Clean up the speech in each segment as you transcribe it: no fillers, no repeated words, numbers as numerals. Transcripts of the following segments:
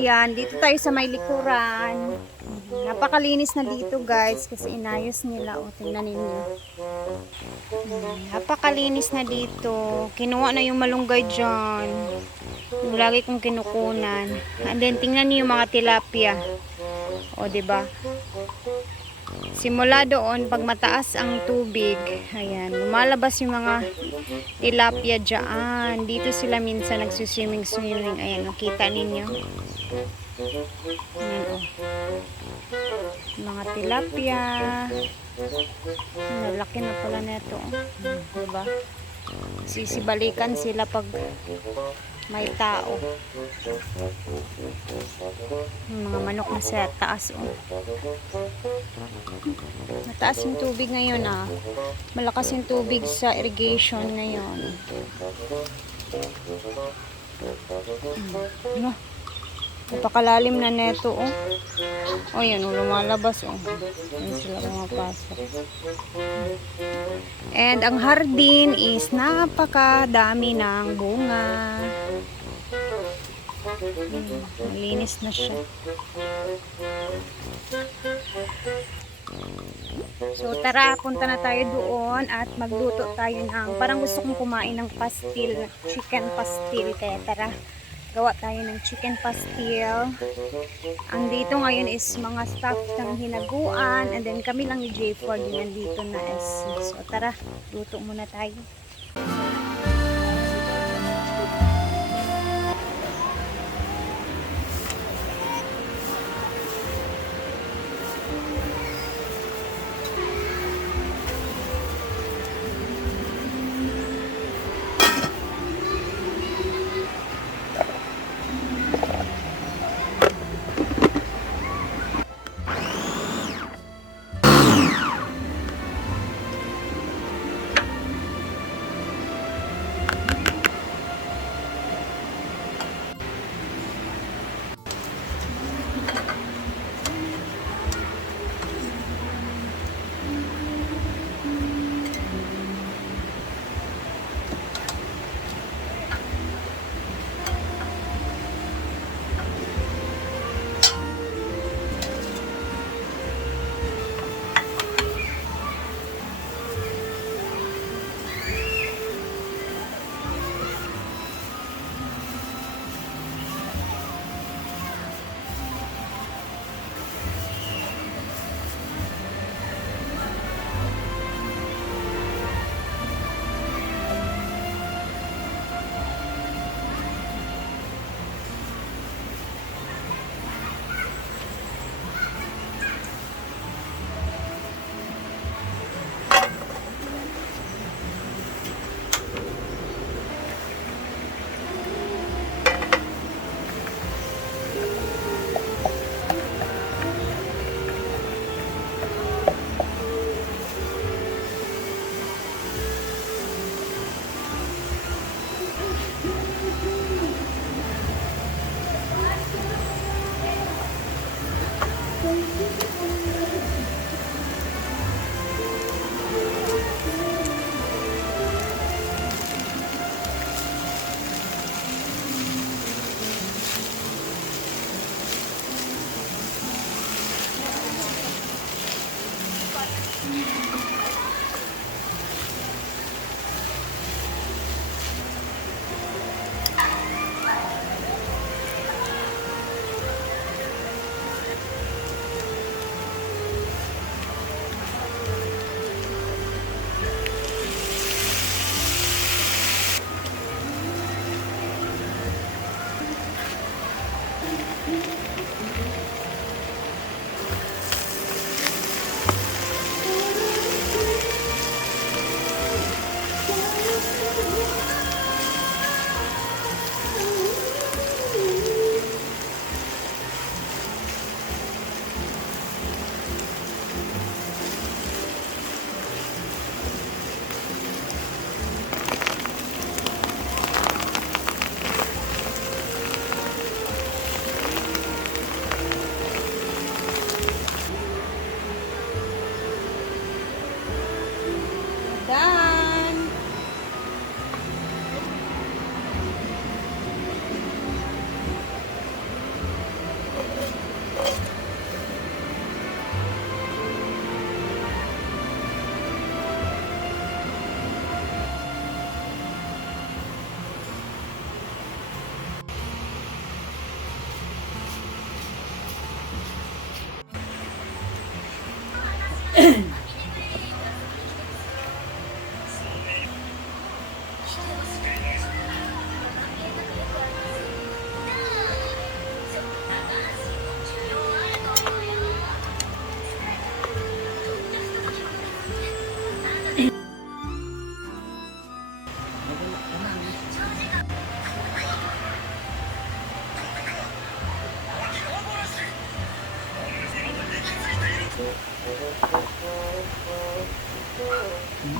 Ayan, dito tayo sa may likuran. Napakalinis na dito guys kasi inayos nila. O, tingnan ninyo. Napakalinis na dito. Kinuha na yung malunggay dyan. Yung lagi kong kinukunan. And then tingnan niyo yung mga tilapia. O, diba? Simula doon, pag mataas ang tubig, ayan, lumalabas yung mga tilapia dyan. Dito sila minsan nagsuswimming. Ayan, nakita ninyo. Ayan, oh. Mga tilapia. Malaki na pala neto. Diba? Sisibalikan sila pag may tao. Mga manok na sa taas. Oh. Mataas yung tubig ngayon ah. Malakas yung tubig sa irrigation ngayon. Ano? Napakalalim na neto oh. Oh yan, lumalabas oh. Yan sila pumapasok. And ang hardin is napakadami ng bunga. Malinis na siya. So tara, punta na tayo doon at magluto tayo ng, parang gusto kong kumain ng pastil, chicken pastil, kaya tara, gawa tayo ng chicken pastil. Ang dito ngayon is mga staff ng hinaguan, and then kami lang ni J4 din nandito na SC. So tara, luto muna tayo.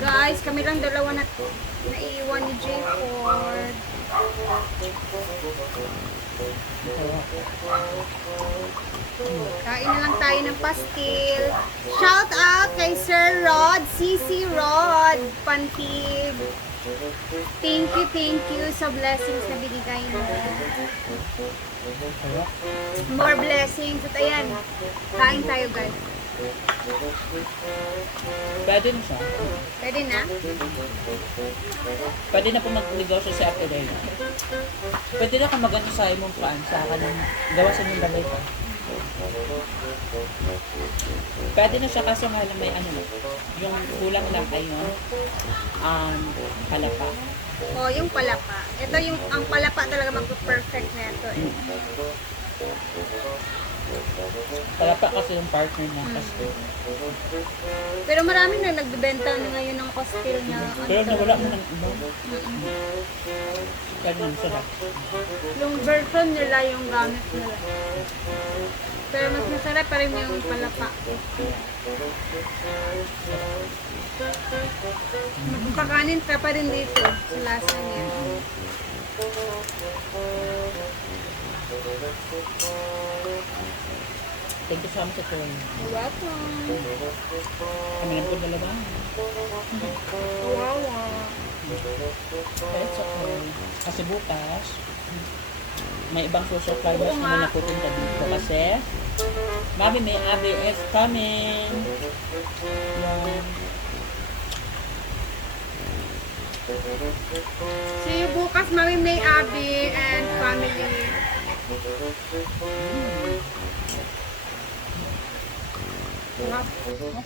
Guys, kami lang dalawa na naiiwan ni J Ford. Kain na lang tayo ng pastil. Shout out kay Sir Rod, CC Rod, Pantig. Thank you sa blessings na binigay mo. More blessings. At ayan, kain tayo guys. Pwede na siya. Pwede na? Pwede na po mag-negosyo sa Ate Reyna. Pwede na kung mag-ano sa imong paan sa akin ng gawa sa mong balay ka. Pwede na siya kaso nga lang may ano na. Yung kulang lang ay yung palapa. O, yung palapa. Ito yung, ang palapa talaga mag-perfect na ito eh. Palapa kasi yung partner na kasi. Pero marami na nagbebenta na ngayon ng pastil na ano Pero talaga. nawala mo ng iba. Ganyan sila. Yung version nila yung gamit nila. Pero mas masarap pa rin yung palapa. Magkakanin ka pa rin dito sa lasa niya. Thank you so much ito. You're welcome. Kami lang po dalawa. Wow. It's okay. Kasi bukas, may ibang subscribers Oo nga. naman na pupunta dito kasi Mami may Abby is coming. Yan. See you bukas, Mami May, Abby, and family.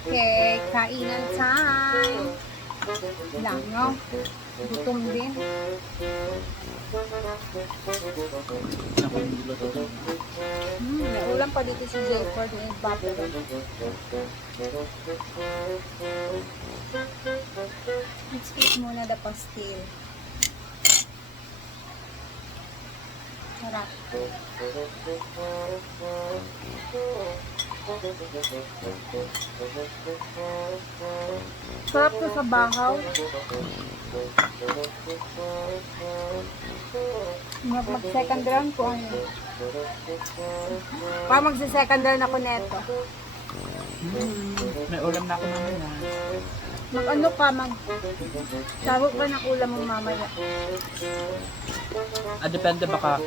Okay, kainan time. Langaw. Gutom din. May ulam pa dito si Jayford na buffalo. Let's eat muna the pastil. Sarap. Sarap to sa bahaw. Mag-second round ko ano. Magsa-second round ako neto. May ulam na ako mamaya. Mag-ano ka, sago ka ng ulam mo mamaya. Depende baka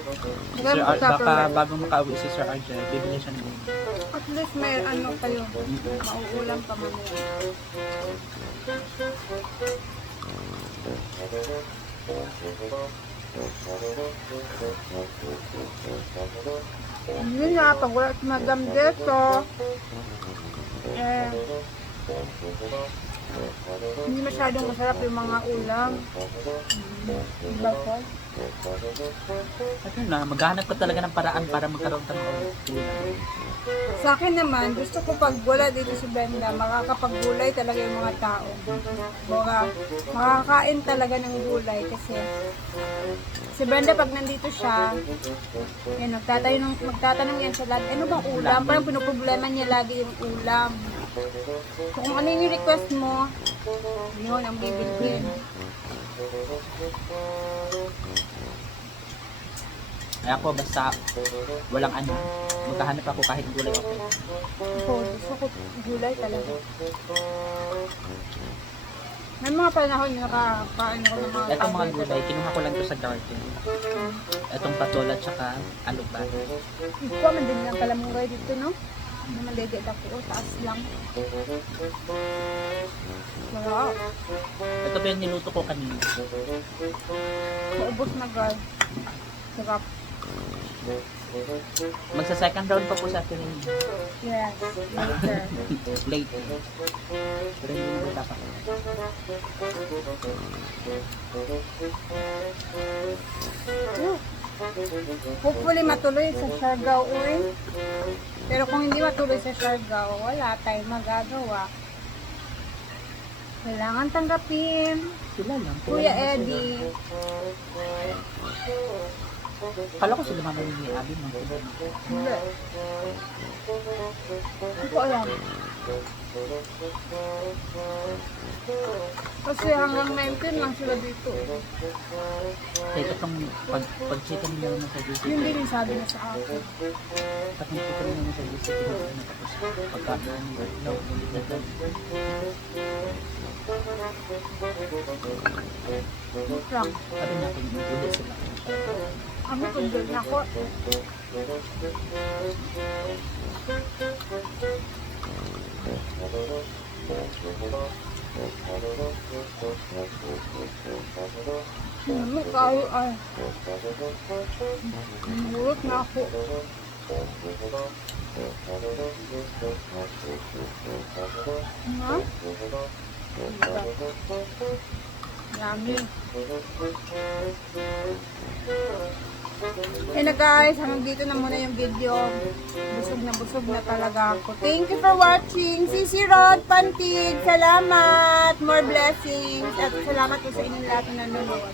baka bago makauwi si Sir Argel, bibili siya ng ulam. At least may ano kayo, mauulam pa mamaya. Yun na, pag wala si Madam dito, hindi masyadong masarap yung mga ulam. Diba po? At yun na, maghahanap ka talaga ng paraan para magkaroon ka ng ulam. Sa akin naman, gusto ko pag wala dito si Brenda, makakapaggulay talaga yung mga tao. Makakain talaga ng gulay kasi si Brenda pag nandito siya, yan, magtatanong yan siya lagi, ano bang ulam? Parang pinoproblema niya lagi yung ulam. Kung ano yung request mo, yun ang bibilhin. Kaya ako basta walang ano, maghahanap ako kahit gulay okay. Gusto ko gulay talaga. May mga panahon na nakakain ako ng mga Etong mga gulay, kinuha ko lang to sa garden. Etong patola tsaka alugbati. Ikaw, man din lang kalamungay dito, no? Hindi maligay ako, taas lang. Wala. Ito ba yung niluto ko kanina? Maubos na, guys. Sarap. Magsa second round pa po sa atin. Yes, later. Late. Pero hindi na dapat. Hopefully matuloy sa Siargao, uy. Pero kung hindi matuloy sa Siargao, wala tayong magagawa. Kailangan tanggapin. Sila lang. Kuya Eddie. Kala ko sila mama ni Abby. Hindi. Hindi ko alam. Kasi hanggang 19 lang sila dito. Ito itong pag-chika nila naman sa GC. Yun din yung sabi na sa akin. Tapos chika nila naman sa GC. Tapos pagkakaroon nila. Lang. Sabi natin, hindi sila. Kami kung doon ako. Kayo ay. Mulot na ako. Ha? Yummy. Eh na guys, hanggang dito na muna yung video. Busog na talaga ako. Thank you for watching. Sisi Rod Pantig. Salamat. More blessings. At salamat po sa inyong lahat na nanonood.